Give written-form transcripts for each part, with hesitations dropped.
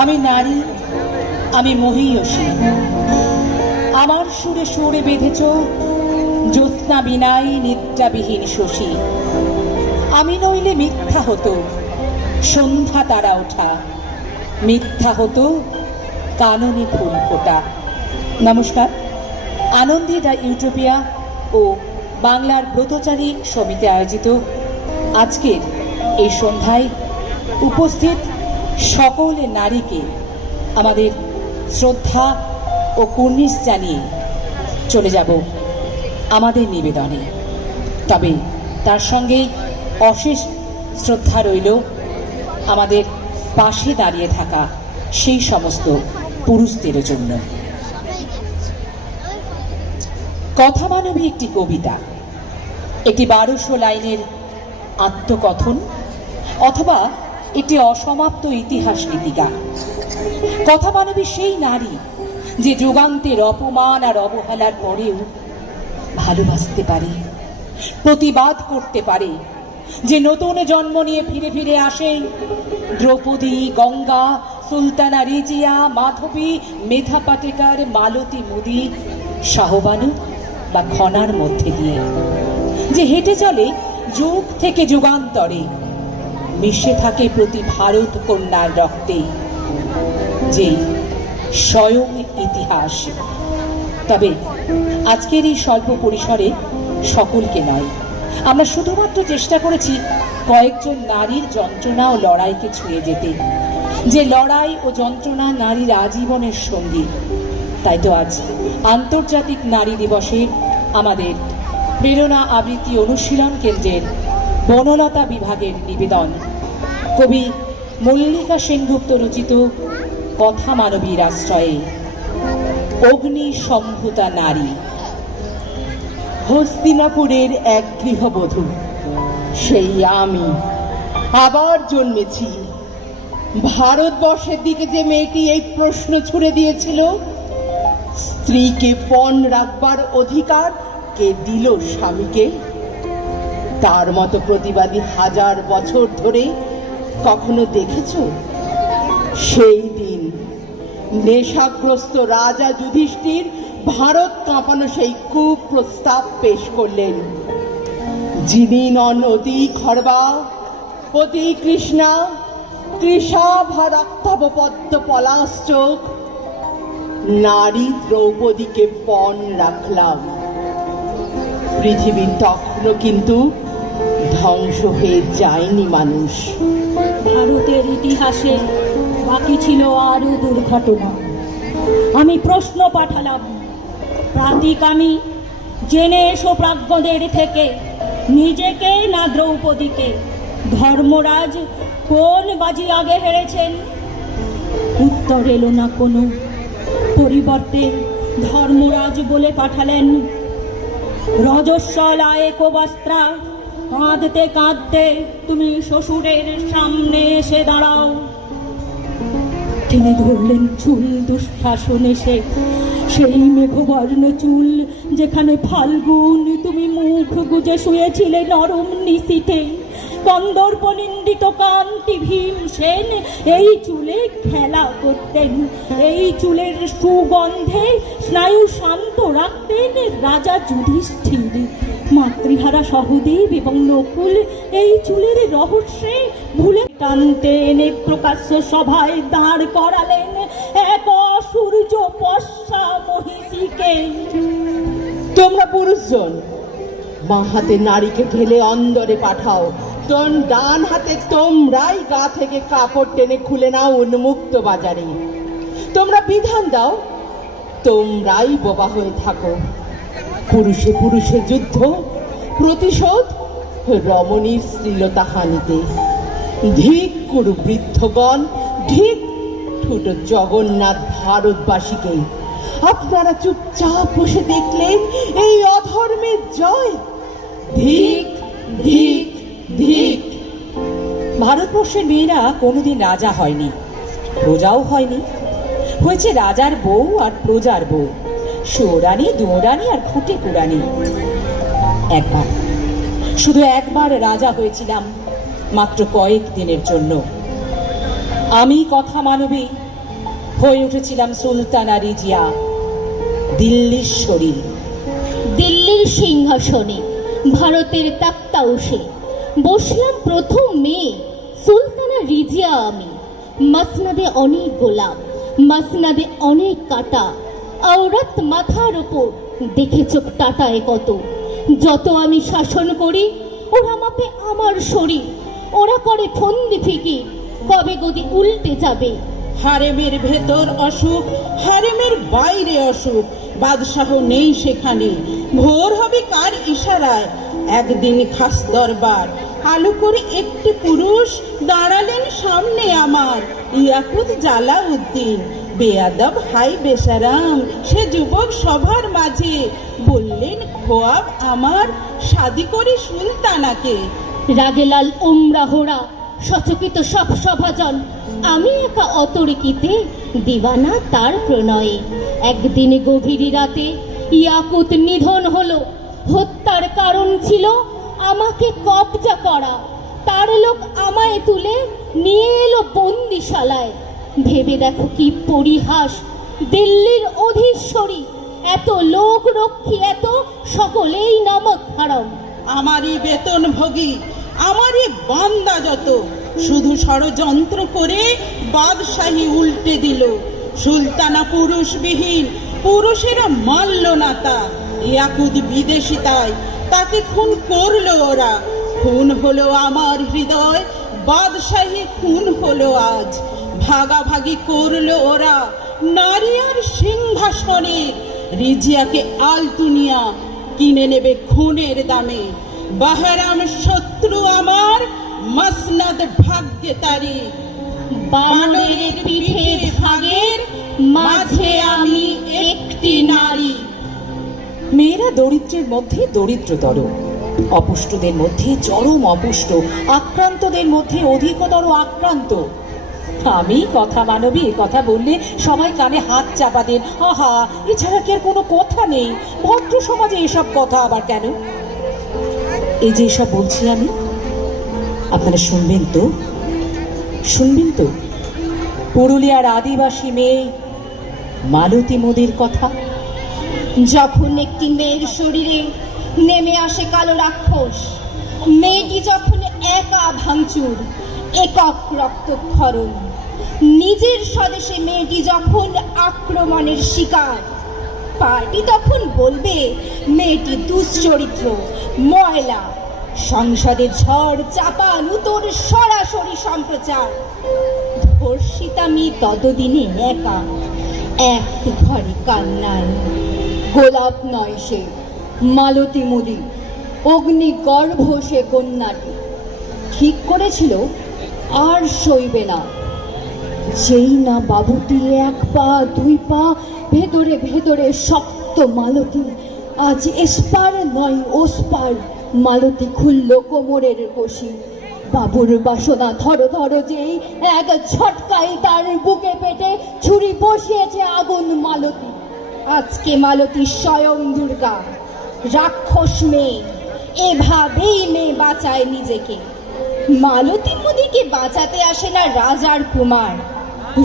আমি নারী, আমি মহীয়সী। আমার সুরে সুরে বেঁধেছ জ্যোৎস্না বিনাই নিদ্রাবিহীন শশী। আমি নইলে মিথ্যা হতো সন্ধ্যা তারা ওঠা, মিথ্যা হতো কাননে ফুল ফোটা। নমস্কার, আনন্দী দ্য ইউটোপিয়া ও বাংলার ব্রতচারী সমিতি আয়োজিত আজকের এই সন্ধ্যায় উপস্থিত সকল নারীকে আমাদের শ্রদ্ধা ও কুর্নিশ জানিয়ে চলে যাব আমাদের নিবেদনে। তবে তার সঙ্গেই অশেষ শ্রদ্ধা রইল আমাদের পাশে দাঁড়িয়ে থাকা সেই সমস্ত পুরুষদের জন্য। কথা মানবী একটি কবিতা, একটি 1200 লাইনের আত্মকথন, অথবা একটি অসমাপ্ত ইতিহাস গীতিকা। কথা মানবী সেই নারী যে যুগান্তের অপমান আর অবহেলার পরেও ভালোবাসতে পারে, প্রতিবাদ করতে পারে, যে নতুন জন্ম নিয়ে ফিরে ফিরে আসে দ্রৌপদী, গঙ্গা, সুলতানা রেজিয়া, মাধবী, মেধা পাটেকার, মালতী মুদি, শাহবানু বা খনার মধ্যে দিয়ে, যে হেঁটে চলে যুগ থেকে যুগান্তরে, মিশে থাকে প্রতি ভারত কন্যার রক্তে, যে স্বয়ং ইতিহাস। তবে আজকের এই স্বল্প পরিসরে সকলকে নয়, আমরা শুধুমাত্র চেষ্টা করেছি কয়েকজন নারীর যন্ত্রণা ও লড়াইকে ছুঁয়ে যেতে, যে লড়াই ও যন্ত্রণা নারীর আজীবনের সঙ্গী। তাই তো আজ আন্তর্জাতিক নারী দিবসে আমাদের প্রেরণা আবৃত্তি অনুশীলন কেন্দ্রের বনলতা বিভাগের নিবেদন কবি মল্লিকা সেনগুপ্ত রচিত কথা মানবীর আশ্রয়ে অগ্নি সম্ভূতা নারী। হস্তিনাপুরের এক গৃহবধূ, সেই আমি আবার জন্মেছি। ভারতবর্ষের দিকে যে মেয়েটি এই প্রশ্ন ছুড়ে দিয়েছিল, স্ত্রীকে পণ রাখবার অধিকার কে দিল স্বামীকে, তার মতো প্রতিবাদী 1000 বছর ধরে কখনো দেখেছ? সেই দিন নেশাগ্রস্ত রাজা যুধিষ্ঠির ভারত কাঁপানো সেই কুপ্রস্তাব পেশ করলেন। যিনি নন অতি খর্বা, অতি কৃষ্ণা, কৃষাভা রক্তাভ পদ্ম পলাশ চোখ, নারী দ্রৌপদীকে পণ রাখলাম। পৃথিবীর তখনও কিন্তু ধ্বংস হয়ে যায়নি মানুষ। ভারতের ইতিহাসে বাকি ছিল আরো দুর্ঘটনা। আমি প্রশ্ন পাঠালাম, প্রাতিকামী জেনে এসো প্রাজ্ঞদের থেকে, নিজেকে না দ্রৌপদীকে ধর্মরাজ কোন বাজি আগে হেরেছেন? উত্তর এলো না কোনো। পরিবর্তে ধর্মরাজ বলে পাঠালেন, রজস্বলায় কোবাস্ত্রা, কাঁদতে কাঁদতে তুমি শ্বশুরের সামনে এসে দাঁড়াও। তিনি ধরলেন চুল দুঃশাসন এসে, সেই মেঘবর্ণ চুল যেখানে ফাল্গুন তুমি মুখ গুজে শুয়েছিলে নরম নিশীথে। কন্দর্প নিন্দিত কান্তি ভীমসেন এই চুলে খেলা করতেন, এই চুলের সুগন্ধে স্নায়ু শান্ত রাখতেন রাজা যুধিষ্ঠির। মাতৃহারা সহদেব এবং নকুল এই চুলের রহস্যে ভুলে টানতে এনে প্রকাশ্য সভায় দাঁড় করালেন এক অসূর্য পশ্চা মহিষীকে। তোমরা পুরুষজন বাঁ হাতে নারীকে ঢেলে অন্দরে পাঠাও, ডান হাতে তোমরাই গা থেকে কাপড় টেনে খুলে নাও উন্মুক্ত বাজারে। তোমরা বিধান দাও, তোমরাই বোবা হয়ে থাকো। পুরুষে পুরুষে যুদ্ধ, প্রতিশোধ রমণীর শ্লীলতা হানিতে। ধিক কুরু বৃদ্ধগণ, ধিক ঠুট জগন্নাথ ভারতবাসীকে। আপনারা চুপচাপ বসে দেখলেন এই অধর্মের জয়। ধিক ধিক ধিক। ভারতবর্ষের মেয়েরা কোনোদিন রাজা হয়নি, প্রজাও হয়নি। হয়েছে রাজার বউ আর প্রজার বউ, সুরানি, দুরানি আর খুঁটে পুরানি। একবার, শুধু একবার রাজা হয়েছিলাম, মাত্র কয়েক দিনের জন্য। আমি কথা মানবী হয়ে উঠেছিলাম সুলতানা রিজিয়া, দিল্লির শরীর। দিল্লির সিংহাসনে ভারতের তাক্তাউসে বসলাম প্রথম মেয়ে সুলতানা রিজিয়া আমি। মাসনাদে অনেক গোলাম, মাসনাদে অনেক কাটা, আওরাত মাথার ওপর দেখে চোখ টাটায় কত। যত আমি শাসন করি ওরা মাপে আমার শরীর, ওরা করে ফন্দি ফিকির কবে গদি উল্টে যাবে। হারেমের ভেতর অসুখ, হারেমের বাইরে অসুখ, বাদশাহ নেই সেখানে। ভোর হবে কার ইশারায়, একদিন খাস দরবার, আলো করে একটি পুরুষ দাঁড়ালেন সামনে আমার, ইয়াকুত জালাউদ্দিন। বেয়াদব হাই বেসারাম সে যুবক সভার মাঝে, বললেন খোয়াব আমার, শাদি করি সুলতানাকে। রাগেলাল উমরাহরা সচকিত সব সভাজন, আমি একা অতর্কিতে দিওয়ানা তার প্রণয়ে। একদিন গভীর রাতে ইয়াকুত নিধন হলো, হত্যার কারণ ছিল আমাকে কবজা করা। তার লোক আমায় তুলে নিয়ে এলো বন্দিশালায়। ভেবে দেখো কি পরিহাস, দিল্লির অধীশ্বরী, এত লোক রক্ষী, এত সকলেই নামক হারাম। আমারই বেতন ভোগী, আমারই বান্দা যত, শুধু ষড়যন্ত্র করে বাদশাহী উল্টে দিল। সুলতানা পুরুষবিহীন, পুরুষেরা মানল না তা। ইয়াকুত বিদেশি তাই তাকে খুন করলো ওরা। খুন হলো আমার হৃদয়, বাদশাহী খুন হলো আজ। ভাগাভাগি করলো ওরা নারী আর সিংহাসনে। রিজিয়াকে আলতুনিয়া কিনে নেবে খুনের দামে। বাহারাম শত্রু আমার, মাসনাদ ভাগ্যে তারি। বানরের পিঠে ভাগের মাঝে আমি একটি নারী। মেয়েরা দরিদ্রের মধ্যে দরিদ্রতর, অপুষ্টদের মধ্যে চরম অপুষ্ট, আক্রান্তদের মধ্যে অধিকতর আক্রান্ত। আমি কথা মানবী কথা বললে সবাই কানে হাত চাপা দেন, আহা এছাড়া কি আর কোনো কথা নেই, ভদ্র সমাজে এসব কথা আবার কেন? এই যে এসব বলছি আমি, আপনারা শুনবেন তো, শুনবেন তো পুরুলিয়ার আদিবাসী মেয়ে মালতী মোদির কথা। যখন একটি মেয়ের শরীরে নেমে আসে কালো রাক্ষস, মেয়েটি যখন একা ভাঙচুর, একক রক্তক্ষরণ, নিজের স্বদেশে মেয়েটি যখন আক্রমণের শিকার, পার্টি তখন বলবে মেয়েটি দুশ্চরিত্র, ময়লা। সংসদে ঝড় চাপান উত্তর সরাসরি সম্প্রচার। ধর্ষিতা মেয়ে ততদিনে একা, এক ঘরে কান্নায়। গোলাপ নয় সে, মালতী মোদি, অগ্নি গর্ভ সে কন্যাটি। ঠিক করেছিল আর সইবে না। যেই না বাবুটি এক পা দুই পা ভেতরে ভেতরে শক্ত মালতী, আজ এসপার নয় ওসপার। মালতী খুলল কোমরের কষি, বাবুর বাসনা ধরো ধরো যেই এক ঝটকাই তার বুকে পেটে ছুরি বসিয়েছে আগুন মালতী। আজকে মালতী স্বয়ং দুর্গা, রাক্ষস মেয়ে, এভাবেই মেয়ে বাঁচায় নিজেকে। মালতী মোদিকে বাঁচাতে আসে না রাজার কুমার,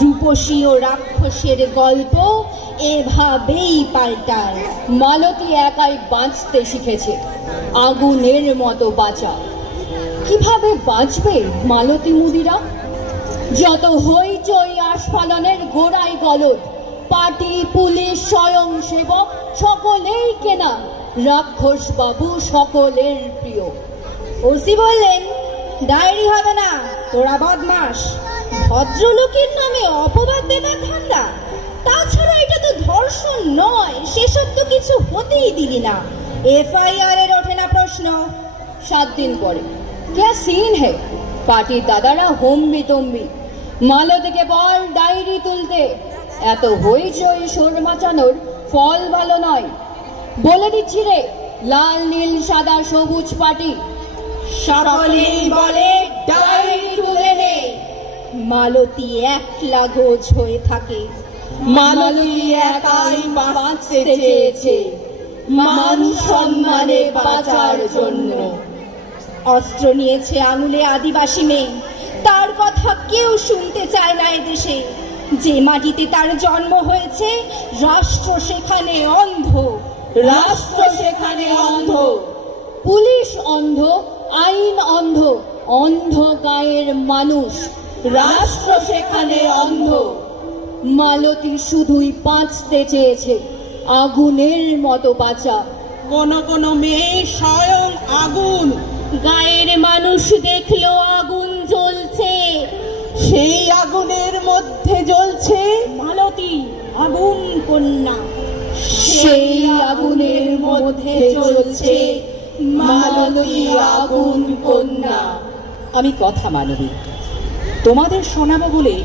রূপসী ও রাক্ষসের গল্প এভাবেই পাল্টায়। মালতী একাই বাঁচতে শিখেছে, আগুনের মতো বাঁচা। কিভাবে বাঁচবে মালতী মুদিরা? যত হইচই আস্ফালনের গোড়ায় গলদ, পার্টি পুলিশ স্বয়ং সেবক সকলেই কেনা, রাক্ষস বাবু সকলের প্রিয়। ওসি বললেন ডায়েরি হবে না, তোরা বদমাস, ভদ্রলোকের নামে অপবাদ দেবার ধান্দা। তাছাড়া এটা তো ধর্ষণ নয়, সেসব তো কিছু হতেই দিলি না। এফআইআর এর ওঠে না প্রশ্ন। 7 দিন পরে क्या सीन है, পার্টির দাদারা হম্বি তম্বি, মালতীকে বল ডায়েরি তুলতে। এত হইচই সোর মাচানোর ফল ভালো নয়। বলে দিচ্ছি রে, লাল নীল সাদা সবুজ পার্টি সকলেই বলে ডায়েরি তুলে নে। মালতী একলা গোছ হয়ে থাকে, মালতী একাই বাঁচতে চেয়েছে, মান সম্মানে বাঁচার জন্য। অস্ত্র নিয়েছে আঙুলে আদিবাসী মেয়ে, তার কথা কেউ শুনতে চায় না এদেশে। যে মাটিতে তার জন্ম হয়েছে রাষ্ট্র সেখানে অন্ধ, রাষ্ট্র সেখানে অন্ধ, পুলিশ অন্ধ, আইন অন্ধ, অন্ধ গায়ের মানুষ। রাষ্ট্র সেখানে অন্ধ। মালতী শুধুই বাঁচতে চেয়েছে আগুনের মতো বাঁচা। কোন কোন মেয়ে স্বয়ং আগুন, গায়ের মানুষ দেখলো আগুন জ্বলছে, সেই আগুনের মধ্যে জ্বলছে মালতী আগুন কন্যা। সেই আগুনের মধ্যে জ্বলছে মালতী আগুন কন্যা। আমি কথা মানবী, তোমাদের শোনাবো বলে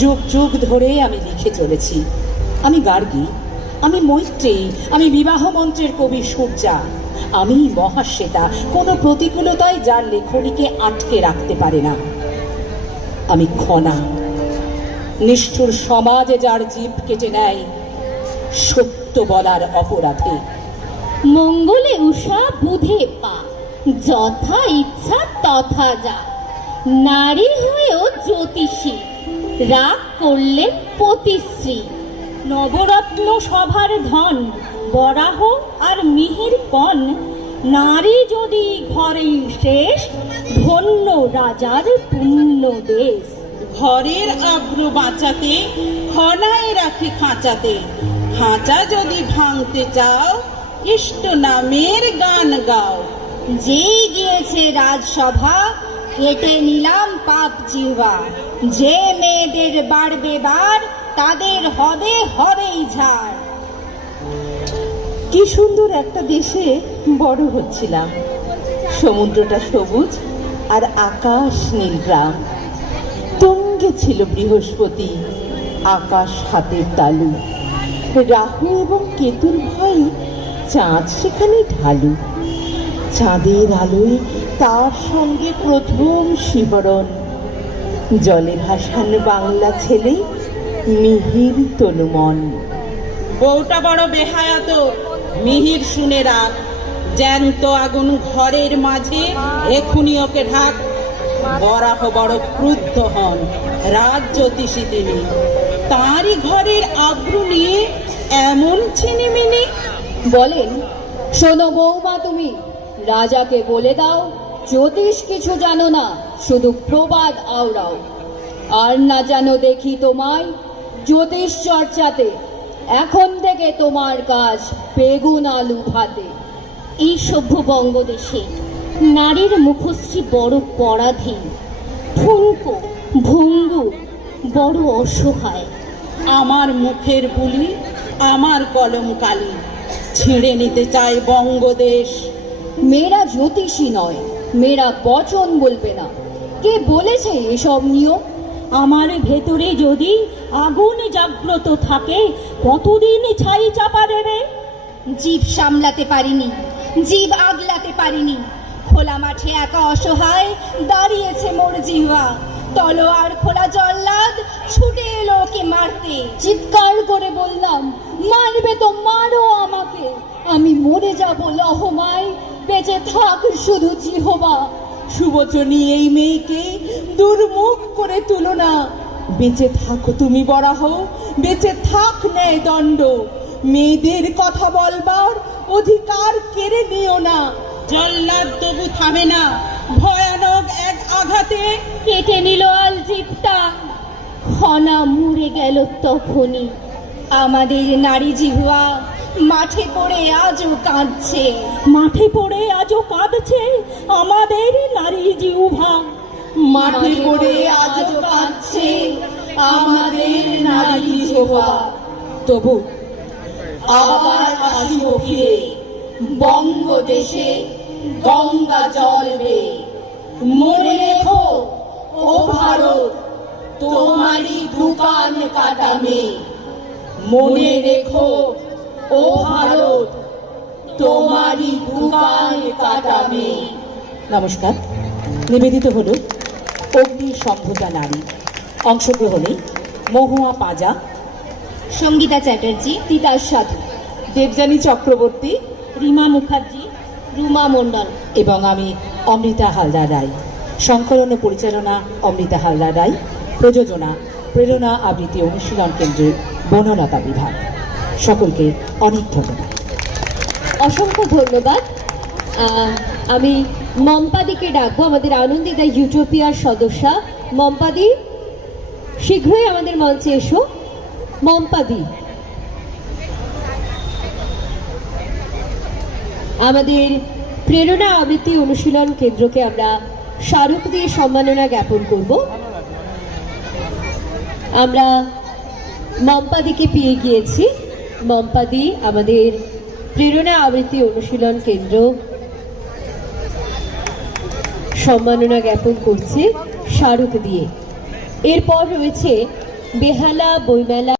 যুগ যুগ ধরে আমি লিখে চলেছি। আমি গার্গী, আমি মৈত্রী, আমি বিবাহ মন্ত্রের কবি সূর্যা, আমি মহাশ্বেতা, কোনো প্রতিকূলতায় যার লেখনীকে আটকে রাখতে পারে না। আমি খনা, নিষ্ঠুর সমাজে যার জীব কেটে নেয় সত্য বলার অপরাধে। মঙ্গলে উষা বুধে পা, যথা ইচ্ছা তথা যা। নারী হয়েও জ্যোতিষী, রাগ করলেন পতিশ্রী। নবরত্ন সভার ধন, বরাহ আর মিহির কন। নারী যদি ঘরেই শেষ, ধন্য রাজার পুণ্য দেশ। ঘরের আব্রু বাঁচাতে খনায় রাখি খাঁচাতে। খাঁচা যদি ভাঙতে চাও ইষ্ট নামের গান গাও। যেই গিয়েছে রাজসভা, কেটে নিলাম পাপ জিহ্বা। যে মেয়েদের বাড়বে বার, তাদের হবে হবেই ঝাড়। কি সুন্দর একটা দেশে বড় হচ্ছিলাম। সমুদ্রটা সবুজ আর আকাশ নীল গ্রাম। তুঙ্গে ছিল বৃহস্পতি, আকাশ হাতের তালু। রাহু এবং কেতুর ভাই চাঁদ সেখানে ঢালু। চাঁদের আলোয় তার সঙ্গে প্রথম শিহরণ। জলে ভাসান বাংলা ছেলে মিহির তনুমন। বউটা বড় বেহায়াত, মিহির শুনে রাখ। জ্যান্ত আগুন ঘরের মাঝে, এখুনি ওকে ঢাক। বরাহ বড় ক্রুদ্ধ হন, রাজ জ্যোতিষী তিনি। তাঁরই ঘরের আব্রু নিয়ে এমন ছিনিমিনি। বলেন, শোনো বৌমা, তুমি রাজাকে বলে দাও জ্যোতিষ কিছু জানো না, শুধু প্রবাদ আওড়াও। আর না জানো দেখি তোমায় জ্যোতিষ চর্চাতে। এখন থেকে তোমার কাজ বেগুন আলু ভাতে। এই সভ্য বঙ্গদেশে নারীর মুখশ্রী বড় পরাধীন, ঠুনকো ভঙ্গু বড় অসহায়। আমার মুখের বুলি, আমার কলম কালি, ছিঁড়ে নিতে চায় বঙ্গদেশ। মেয়েরা জ্যোতিষী নয়, মেয়েরা বচন বলবে না। কে বলেছে এসব নিয়ম? আমার ভেতরে যদি আগুন জাগ্রত থাকে, কতদিন ছাই চাপা দেবে? জীব সামলাতে পারিনি, জীব আগলাতে পারিনি। খোলা মাঠে একা অসহায় দাঁড়িয়েছে মোর জিহ্বা। তলোয়ার খোলা জল্লাদ ছুটে এলো ওকে মারতে। চিৎকার করে বললাম, মারবে তো মারো আমাকে, আমি মরে যাব লহমায়, বেঁচে থাক শুধু জিহ্বা। সুবচনী এই মেয়েকে দুর্মুখ করে তুলো না। বেঁচে থাকো তুমি বরাহ, বেঁচে থাক ন্যায় দণ্ড। মেয়েদের কথা বলবার অধিকার কেড়ে নিও না। জল্লাদ তবু থামে না, ভয়ানক এক আঘাতে কেটে নিল আলজিভটা। খনা মুড়ে গেল তখনই। আমাদের নারী জিহ্বা মাঠে পড়ে আজও কাঁদছে। মাঠে পড়ে আজও কাঁদছে আমাদের নারী জিহ্বা। মাঠে পড়ে আজও কাঁদছে আমাদের নারী জিহ্বা। তবু আবার আসিব ফিরে বঙ্গদেশে গঙ্গা জলবে। মনে রেখো ও ভারত, তোমারই দোকান কাটা মেয়ে। মনে রেখো ও ভারত, তোমারই দোকান কাটা মেয়ে। নমস্কার। নিবেদিত হল অগ্নি সম্ভূতা নারী। অংশগ্রহণে মহুয়া পাজা, সঙ্গীতা চ্যাটার্জি, তিতাস সাধু, দেবযানী চক্রবর্তী, রীমা মুখার্জি, রুমা মণ্ডল এবং আমি অমৃতা হালদার রায়। সংকলন ও পরিচালনা অমৃতা হালদার রায়। প্রযোজনা প্রেরণা আবৃত্তি অনুশীলন কেন্দ্রের বনলতা বিভাগ। সকলকে অনেক ধন্যবাদ। অসংখ্য ধন্যবাদ। আমি মম্পাদিকে ডাকবো, আমাদের আনন্দিতা ইউটোপিয়ার সদস্যা। মম্পাদি, শীঘ্রই আমাদের মঞ্চে এসো। মম্পাদি, আমাদের প্রেরণা আবৃত্তি অনুশীলন কেন্দ্রকে আমরা স্মারক দিয়ে সম্মাননা জ্ঞাপন করব। আমরা মম্পাদিকে পেয়ে গিয়েছি। মম্পাদি আমাদের প্রেরণা আবৃত্তি অনুশীলন কেন্দ্র সম্মাননা জ্ঞাপন করছে স্মারক দিয়ে। এরপর রয়েছে বেহালা বইমেলা।